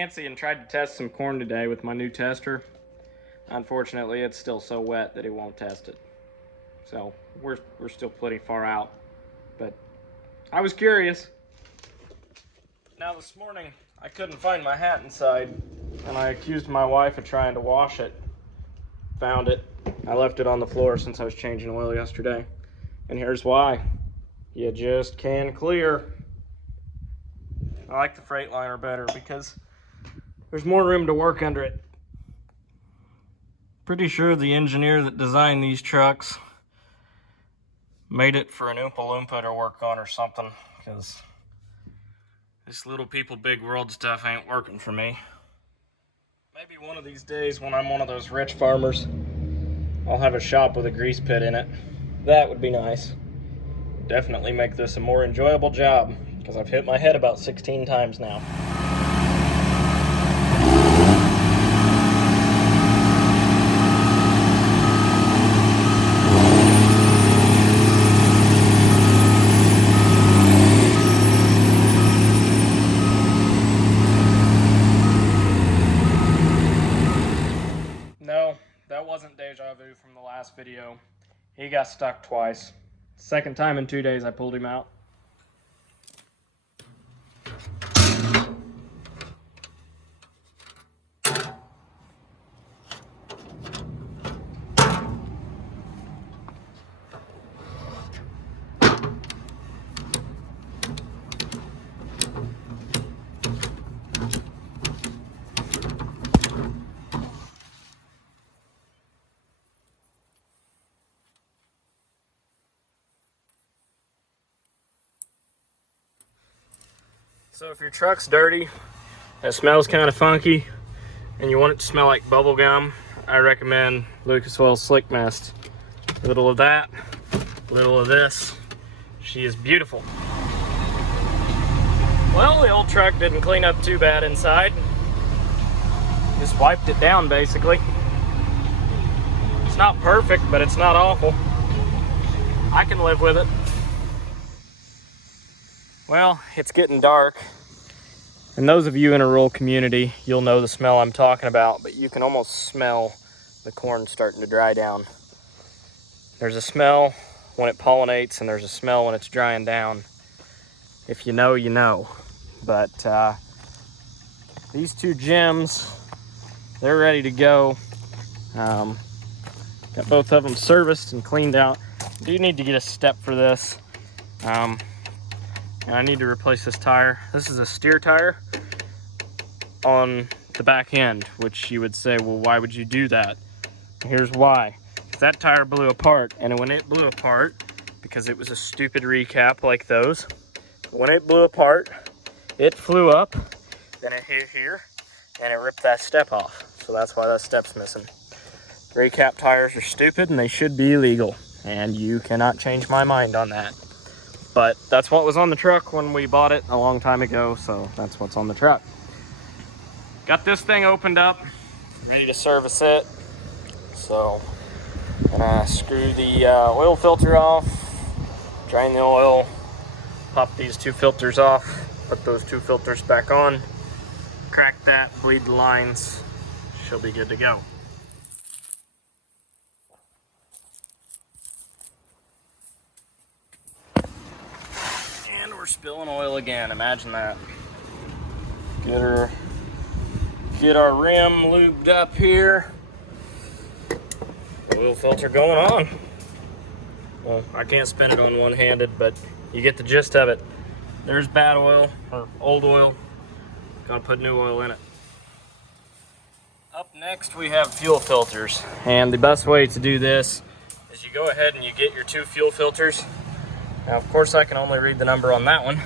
fancy and tried to test some corn today with my new tester. Unfortunately, it's still so wet that it won't test it. So we're still pretty far out, but I was curious. Now this morning, I couldn't find my hat inside, and I accused my wife of trying to wash it. Found it. I left it on the floor since I was changing oil yesterday. And here's why. You just can't clear. I like the Freightliner better because there's more room to work under it. Pretty sure the engineer that designed these trucks made it for an Oompa Loompa to work on or something, because this little people big world stuff ain't working for me. Maybe one of these days when I'm one of those rich farmers, I'll have a shop with a grease pit in it. That would be nice. Definitely make this a more enjoyable job, because I've hit my head about 16 times now. No, that wasn't deja vu from the last video. He got stuck twice. Second time in 2 days I pulled him out. So if your truck's dirty, it smells kind of funky, and you want it to smell like bubble gum, I recommend Lucas Oil Slick Mist. A little of that, a little of this. She is beautiful. Well, the old truck didn't clean up too bad inside. Just wiped it down, basically. It's not perfect, but it's not awful. I can live with it. Well, it's getting dark, and those of you in a rural community, you'll know the smell I'm talking about, but you can almost smell the corn starting to dry down. There's a smell when it pollinates, and there's a smell when it's drying down. If you know, you know. But these two gems, they're ready to go. Got both of them serviced and cleaned out. I do need to get a step for this. And I need to replace this tire. This is a steer tire on the back end, which you would say, well, why would you do that? Here's why. That tire blew apart, and when it blew apart, because it was a stupid recap like those, when it blew apart, it flew up, then it hit here, and it ripped that step off. So that's why that step's missing. Recap tires are stupid, and they should be illegal, and you cannot change my mind on that. But that's what was on the truck when we bought it a long time ago, so that's what's on the truck. Got this thing opened up, ready to service it. So I'm gonna screw the oil filter off, drain the oil, pop these two filters off, put those two filters back on, crack that, bleed the lines, she'll be good to go. We're spilling oil again, imagine that. Get our rim lubed up here. Oil filter going on. Well, I can't spin it on one-handed, but you get the gist of it. There's bad oil, or old oil. Gotta put new oil in it. Up next we have fuel filters. And the best way to do this is you go ahead and you get your two fuel filters. Now, of course, I can only read the number on that one.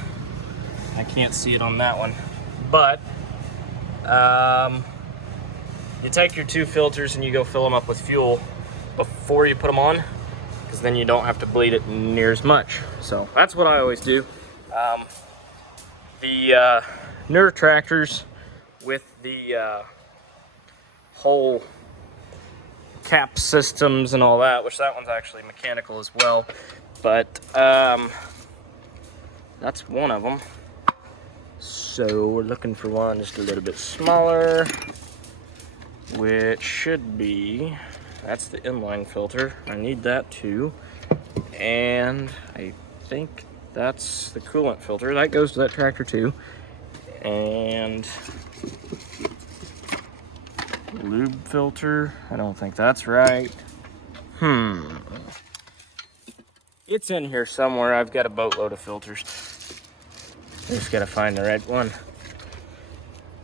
I can't see it on that one. But you take your two filters and you go fill them up with fuel before you put them on, because then you don't have to bleed it near as much. So that's what I always do. The newer tractors with the whole cap systems and all that, which that one's actually mechanical as well. But that's one of them. So we're looking for one just a little bit smaller, which should be, that's the inline filter. I need that too. And I think that's the coolant filter. That goes to that tractor too. And lube filter, I don't think that's right. It's in here somewhere. I've got a boatload of filters. I just gotta find the right one.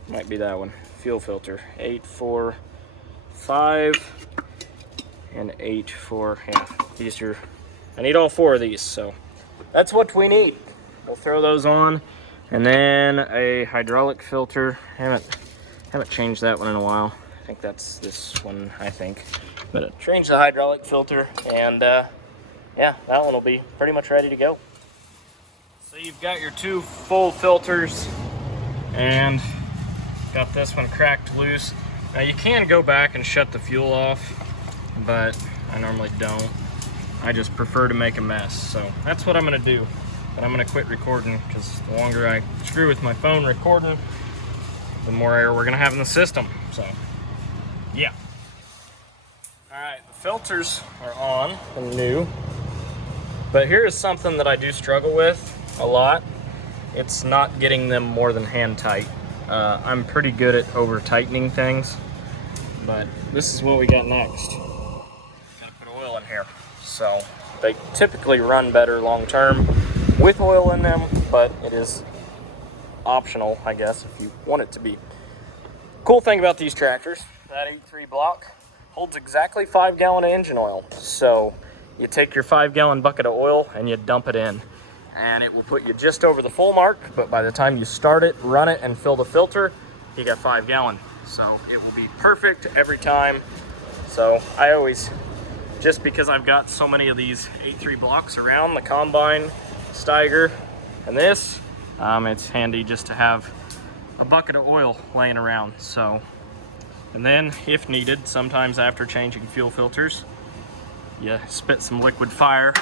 Might be that one. Fuel filter, 845 and 84. Yeah, these are, I need all 4 of these, so that's what we need. We'll throw those on. And then a hydraulic filter. Haven't changed that one in a while. I think that's this one, I think. But change the hydraulic filter, and yeah, that one will be pretty much ready to go. So you've got your 2 full filters, and got this one cracked loose. Now you can go back and shut the fuel off, but I normally don't. I just prefer to make a mess, so that's what I'm gonna do. But I'm gonna quit recording, because the longer I screw with my phone recording, the more error we're gonna have in the system, so yeah. All right, the filters are on and new, but here is something that I do struggle with a lot. It's not getting them more than hand tight. I'm pretty good at over tightening things, but this is what we got next. Gotta put oil in here. So they typically run better long term with oil in them, but it is optional, I guess, if you want it to be. Cool thing about these tractors, that 8.3 block holds exactly 5 gallon of engine oil. So you take your 5 gallon bucket of oil and you dump it in, and it will put you just over the full mark, but by the time you start it, run it, and fill the filter, you got 5 gallon. So it will be perfect every time. So I always, just because I've got so many of these 8.3 blocks around, the combine, Steiger, and this, it's handy just to have a bucket of oil laying around. So, and then if needed, sometimes after changing fuel filters, you spit some liquid fire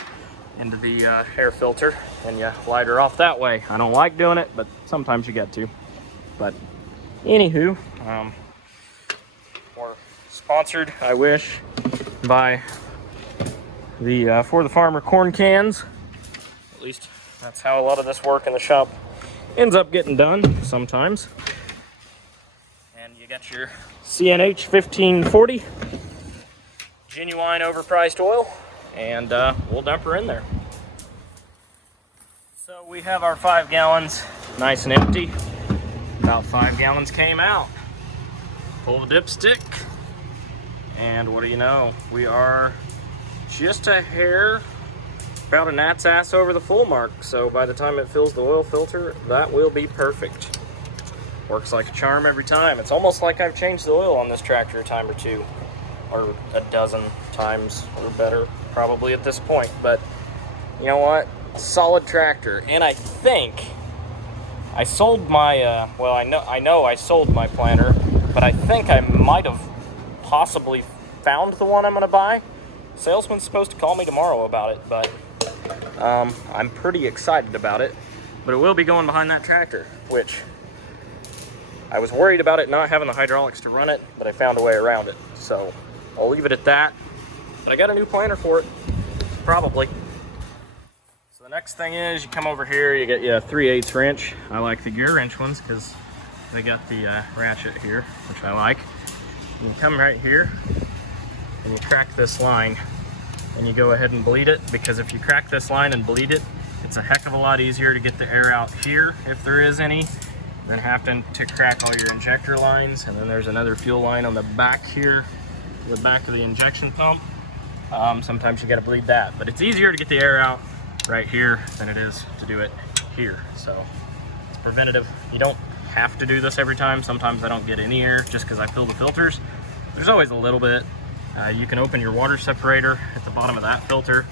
into the air filter and you light her off that way. I don't like doing it, but sometimes you get to. But anywho, we're sponsored, I wish, by the For the Farmer corn cans. At least that's how a lot of this work in the shop ends up getting done sometimes. And you got your CNH 1540, genuine overpriced oil, and we'll dump her in there. So we have our 5 gallons nice and empty. About 5 gallons came out. Pull the dipstick, and what do you know? We are just a hair, about a gnat's ass over the full mark. So by the time it fills the oil filter, that will be perfect. Works like a charm every time. It's almost like I've changed the oil on this tractor a time or two, or a dozen times or better probably at this point. But you know what? Solid tractor. And I think I sold my well, I know I sold my planter, but I think I might have possibly found the one I'm gonna buy. Salesman's supposed to call me tomorrow about it, but I'm pretty excited about it. But it will be going behind that tractor, which I was worried about it not having the hydraulics to run it, but I found a way around it. So I'll leave it at that. But I got a new planter for it, probably. So the next thing is you come over here, you get a 3/8 wrench. I like the gear wrench ones because they got the ratchet here, which I like. You come right here and you crack this line, and you go ahead and bleed it, because if you crack this line and bleed it, it's a heck of a lot easier to get the air out here, if there is any, than having to crack all your injector lines. And then there's another fuel line on the back here, the back of the injection pump. Sometimes you got to bleed that, but it's easier to get the air out right here than it is to do it here. So it's preventative. You don't have to do this every time. Sometimes I don't get any air just because I fill the filters. There's always a little bit. You can open your water separator at the bottom of that filter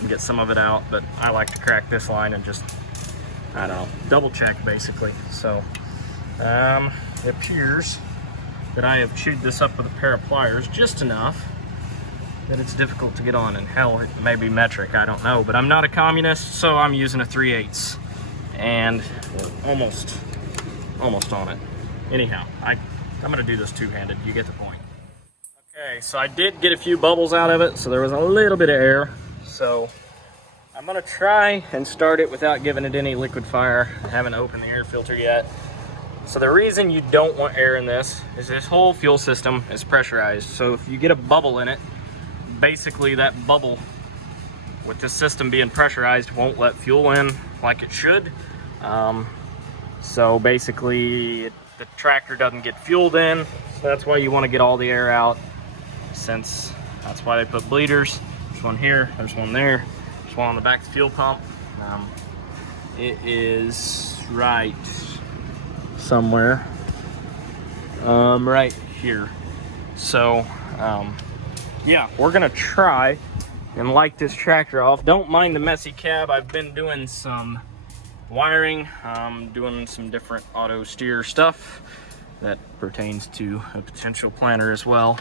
and get some of it out, but I like to crack this line and just, I don't know, double check basically. So it appears that I have chewed this up with a pair of pliers just enough that it's difficult to get on, and hell, it may be metric, I don't know, but I'm not a communist, so I'm using a 3/8, and we're almost almost on it. Anyhow, I'm gonna do this two-handed, you get the point. Okay, so I did get a few bubbles out of it, so there was a little bit of air. So I'm gonna try and start it without giving it any liquid fire. I haven't opened the air filter yet. So the reason you don't want air in this is this whole fuel system is pressurized. So if you get a bubble in it, basically that bubble with this system being pressurized won't let fuel in like it should. So basically the tractor doesn't get fueled in. So that's why you want to get all the air out, since that's why they put bleeders. There's one here, there's one there, there's one on the back of the fuel pump. It is right somewhere, right here. So yeah, we're gonna try and light this tractor off. Don't mind the messy cab. I've been doing some wiring, doing some different auto steer stuff that pertains to a potential planter as well.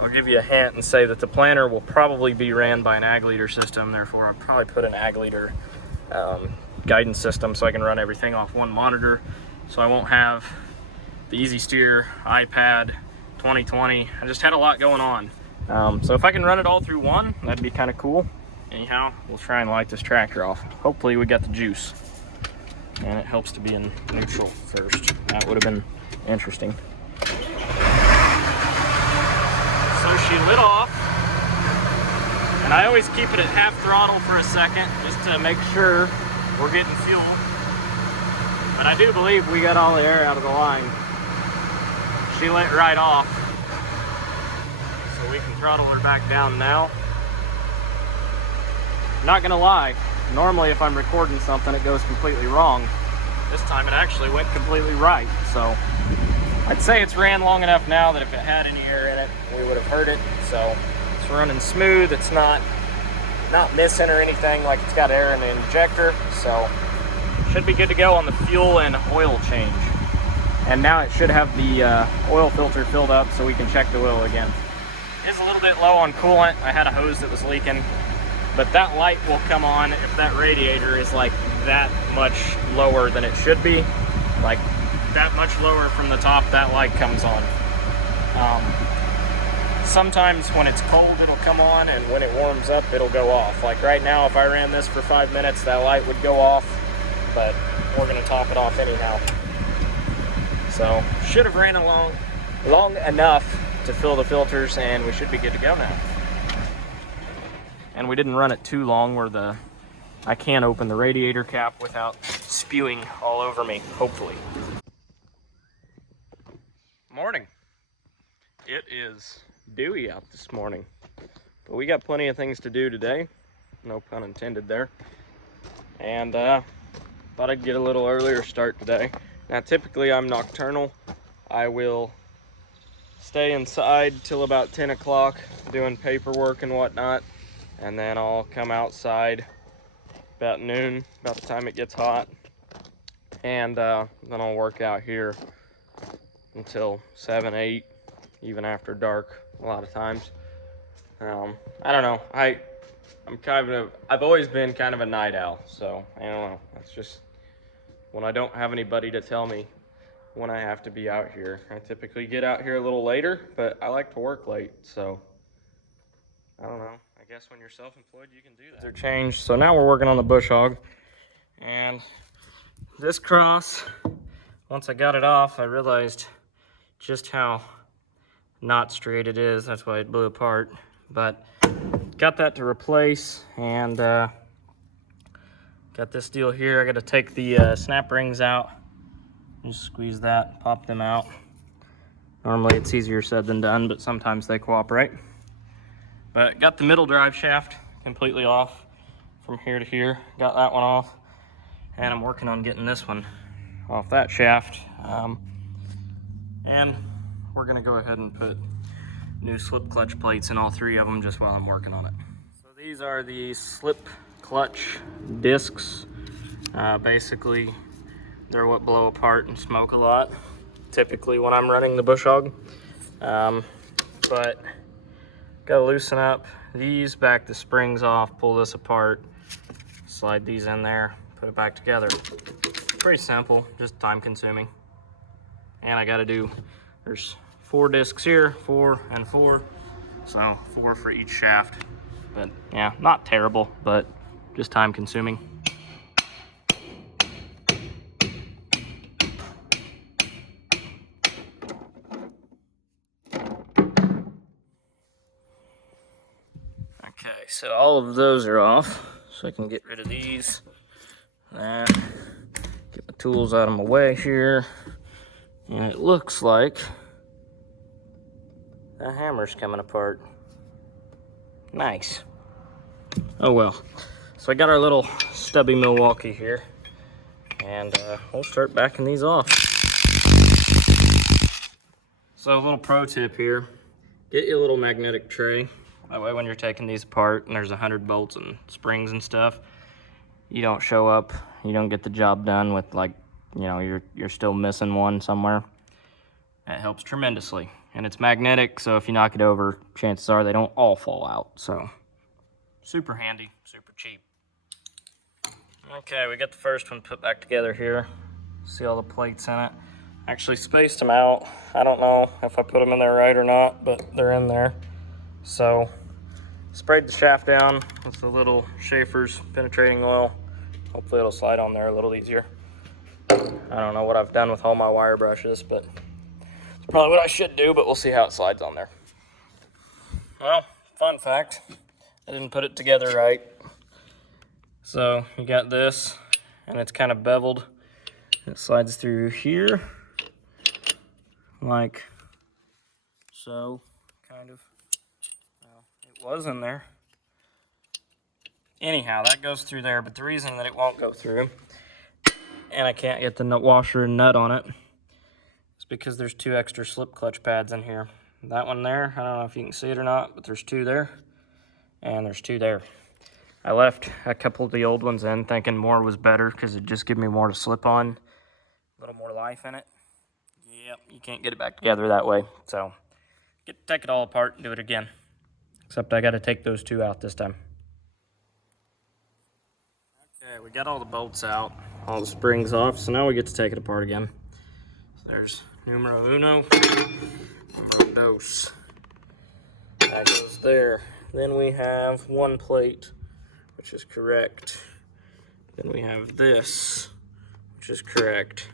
I'll give you a hint and say that the planter will probably be ran by an ag leader system. Therefore, I'll probably put an ag leader guidance system so I can run everything off one monitor. So I won't have the Easy Steer, iPad, 2020. I just had a lot going on. So if I can run it all through one, that'd be kind of cool. Anyhow, we'll try and light this tractor off. Hopefully we got the juice. And it helps to be in neutral first. That would have been interesting. So she lit off. And I always keep it at half throttle for a second, just to make sure we're getting fuel. But I do believe we got all the air out of the line. She lit right off. So we can throttle her back down now. Not gonna lie, normally if I'm recording something it goes completely wrong. This time it actually went completely right. So I'd say it's ran long enough now that if it had any air in it, we would have heard it. So it's running smooth. It's not missing or anything, like it's got air in the injector. So should be good to go on the fuel and oil change. And now it should have the oil filter filled up so we can check the oil again. It's a little bit low on coolant. I had a hose that was leaking. But that light will come on if that radiator is like that much lower than it should be. Like that much lower from the top, that light comes on. Sometimes when it's cold, it'll come on, and when it warms up, it'll go off. Like right now, if I ran this for 5 minutes, that light would go off, but we're gonna top it off anyhow. So should have ran along long enough to fill the filters, and we should be good to go now. And we didn't run it too long where I can't open the radiator cap without spewing all over me, hopefully. Morning. It is dewy out this morning, but we got plenty of things to do today. No pun intended there. And thought I'd get a little earlier start today. Now typically I'm nocturnal. I will stay inside till about 10 o'clock doing paperwork and whatnot. And then I'll come outside about noon, about the time it gets hot. And then I'll work out here until 7, 8, even after dark a lot of times. I don't know. I've always been kind of a night owl, so I don't know. That's just when I don't have anybody to tell me when I have to be out here. I typically get out here a little later, but I like to work late, so I don't know. I guess when you're self-employed, you can do that. They're changed, so now we're working on the bush hog. And this cross, once I got it off, I realized just how not straight it is. That's why it blew apart. But got that to replace, and got this deal here. I got to take the snap rings out. Just squeeze that, pop them out. Normally it's easier said than done, but sometimes they cooperate. But got the middle drive shaft completely off from here to here. Got that one off. And I'm working on getting this one off that shaft. And we're gonna go ahead and put new slip clutch plates in all 3 of them just while I'm working on it. So these are the slip clutch discs. Basically, they're what blow apart and smoke a lot, typically when I'm running the bush hog. But gotta loosen up these, back the springs off, pull this apart, slide these in there, put it back together. Pretty simple, just time consuming. And I gotta do, there's 4 discs here, 4 and 4. So 4 for each shaft. But yeah, not terrible, but just time consuming. Okay, so all of those are off, so I can get rid of these. And get my tools out of my way here. And it looks like the hammer's coming apart. Nice. Oh well. So I got our little stubby Milwaukee here. And we'll start backing these off. So a little pro tip here. Get you a little magnetic tray. That way when you're taking these apart and there's 100 bolts and springs and stuff, you don't show up, you don't get the job done with, like, you know, you're still missing one somewhere. That helps tremendously. And it's magnetic, so if you knock it over, chances are they don't all fall out. So super handy, super cheap. Okay, we got the first one put back together here. See all the plates in it. Actually spaced them out. I don't know if I put them in there right or not, but they're in there. So sprayed the shaft down with the little Schaefer's penetrating oil. Hopefully it'll slide on there a little easier. I don't know what I've done with all my wire brushes, but it's probably what I should do, but we'll see how it slides on there. Well, fun fact, I didn't put it together right. So you got this, and it's kind of beveled. It slides through here, like so, kind of. Well, it was in there. Anyhow, that goes through there, but the reason that it won't go through, and I can't get the nut washer and nut on it, is because there's 2 extra slip clutch pads in here. That one there, I don't know if you can see it or not, but there's 2 there, and there's 2 there. I left a couple of the old ones in, thinking more was better, because it just give me more to slip on, a little more life in it. Yep, you can't get it back together that way, so take it all apart and do it again. Except I got to take those 2 out this time. Okay, we got all the bolts out, all the springs off, so now we get to take it apart again. So there's numero uno, numero dos. That goes there. Then we have 1 plate, which is correct. Then we have this, which is correct.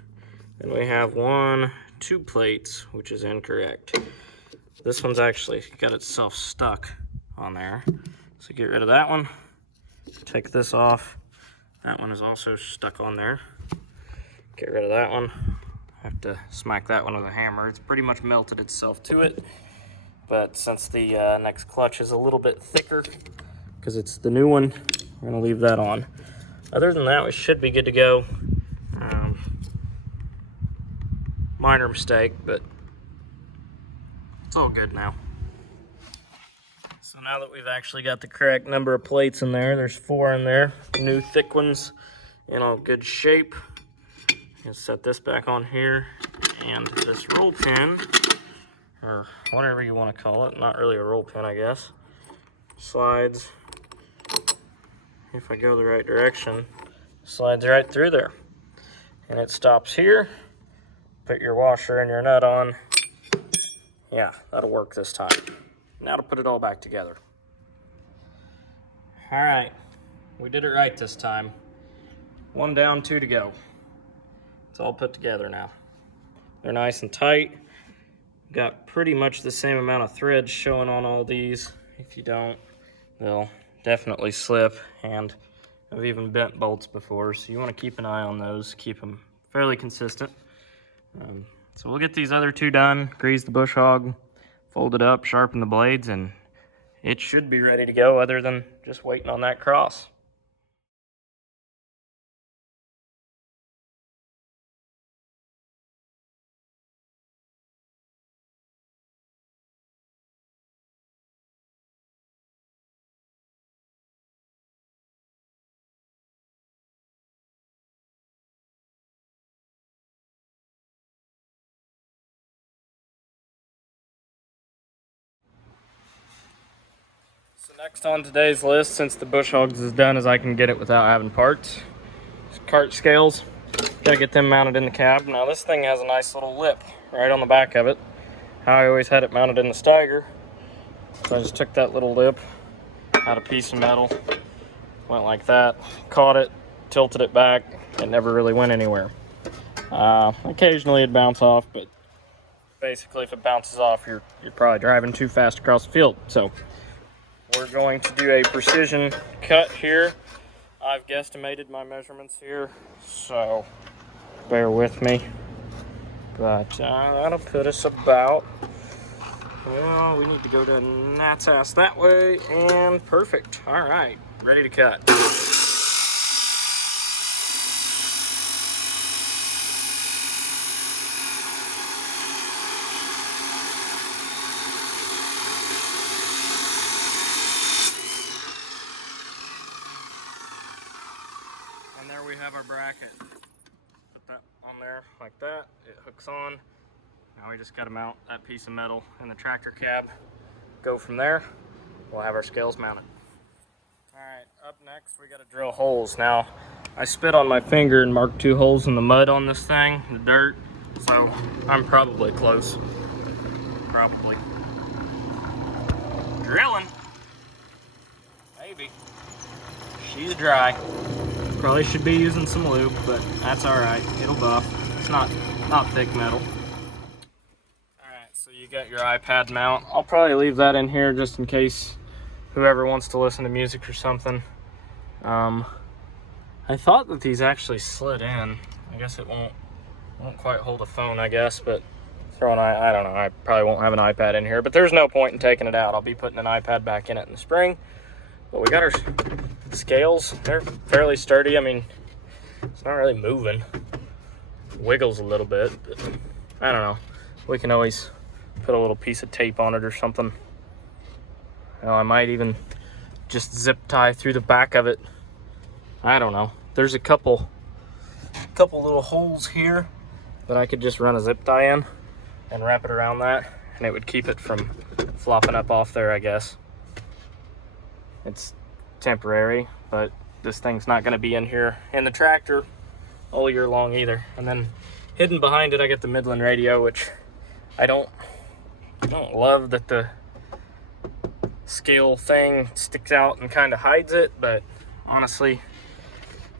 Then we have 2 plates, which is incorrect. This one's actually got itself stuck on there. So get rid of that one. Take this off. That one is also stuck on there. Get rid of that one. I have to smack that one with a hammer. It's pretty much melted itself to it. But since the next clutch is a little bit thicker, because it's the new one, we're gonna leave that on. Other than that, we should be good to go. Minor mistake, but it's all good now. So now that we've actually got the correct number of plates in there, there's 4 in there, new thick ones in all good shape. And set this back on here, and this roll pin, or whatever you want to call it, not really a roll pin, I guess, slides, if I go the right direction, slides right through there. And it stops here. Put your washer and your nut on. Yeah, that'll work this time. Now to put it all back together. All right, we did it right this time. 1 down, 2 to go. It's all put together now. They're nice and tight. Got pretty much the same amount of threads showing on all these. If you don't, they'll definitely slip, and I've even bent bolts before, so you want to keep an eye on those, keep them fairly consistent. So we'll get these other 2 done, grease the bush hog, fold it up, sharpen the blades, and it should be ready to go, other than just waiting on that cross. So next on today's list, since the bush hogs is done as I can get it without having parts, is cart scales. Gotta get them mounted in the cab. Now this thing has a nice little lip right on the back of it. How I always had it mounted in the Steiger. So I just took that little lip, had a piece of metal, went like that, caught it, tilted it back. It never really went anywhere. Occasionally it'd bounce off, but basically if it bounces off, you're probably driving too fast across the field. So we're going to do a precision cut here. I've guesstimated my measurements here, so bear with me. But that'll put us about, well, we need to go to Nat's ass that way, and perfect. All right, ready to cut. And there we have our bracket. Put that on there like that. It hooks on. Now we just got to mount that piece of metal in the tractor cab. Go from there. We'll have our scales mounted. All right, up next we got to drill holes. Now I spit on my finger and marked 2 holes in the mud on this thing, the dirt. So I'm probably close. Probably. Drilling. Maybe. She's dry. Probably should be using some lube, but that's all right. It'll buff. It's not thick metal. All right, so you got your iPad mount. I'll probably leave that in here just in case whoever wants to listen to music or something. I thought that these actually slid in. I guess it won't quite hold a phone, I guess, but I don't know. I probably won't have an iPad in here, but there's no point in taking it out. I'll be putting an iPad back in it in the spring. But we got our scales. They're fairly sturdy. I mean, it's not really moving. Wiggles a little bit, but I don't know. We can always put a little piece of tape on it or something. Well, I might even just zip tie through the back of it. I don't know. There's a couple little holes here that I could just run a zip tie in and wrap it around that, and it would keep it from flopping up off there, I guess. It's temporary, but this thing's not going to be in here in the tractor all year long either. And then hidden behind it, I get the Midland radio, which I don't love that the scale thing sticks out and kind of hides it, but honestly,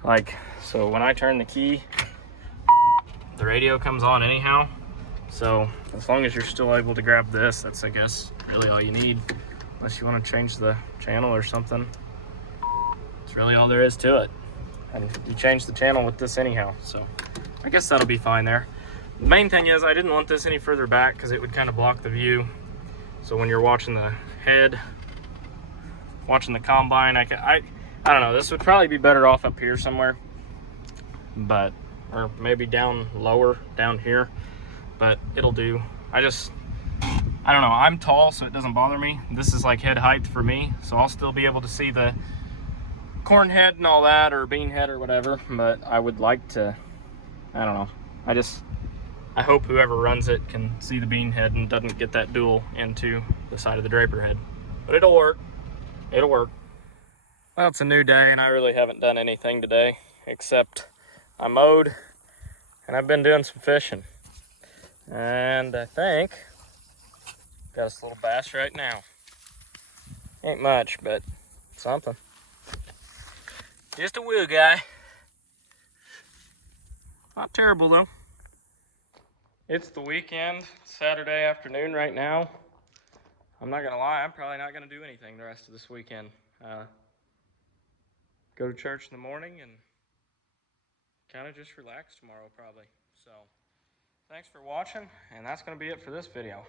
like, so when I turn the key, the radio comes on anyhow. So as long as you're still able to grab this, that's, I guess, really all you need. Unless you want to change the channel or something. That's really all there is to it. And you change the channel with this anyhow, so I guess that'll be fine there. The main thing is I didn't want this any further back because it would kind of block the view. So when you're watching the head, watching the combine, I don't know, this would probably be better off up here somewhere. But, or maybe down lower, down here. But it'll do. I don't know, I'm tall, so it doesn't bother me. This is like head height for me, so I'll still be able to see the corn head and all that, or bean head or whatever, but I would like to, I don't know. I hope whoever runs it can see the bean head and doesn't get that dual into the side of the draper head. But it'll work. It'll work. Well, it's a new day, and I really haven't done anything today, except I mowed, and I've been doing some fishing. And I think got us a little bass right now. Ain't much, but something. Just a woo guy. Not terrible though. It's the weekend, Saturday afternoon right now. I'm not gonna lie, I'm probably not gonna do anything the rest of this weekend. Go to church in the morning and kind of just relax tomorrow probably. So thanks for watching, and that's gonna be it for this video.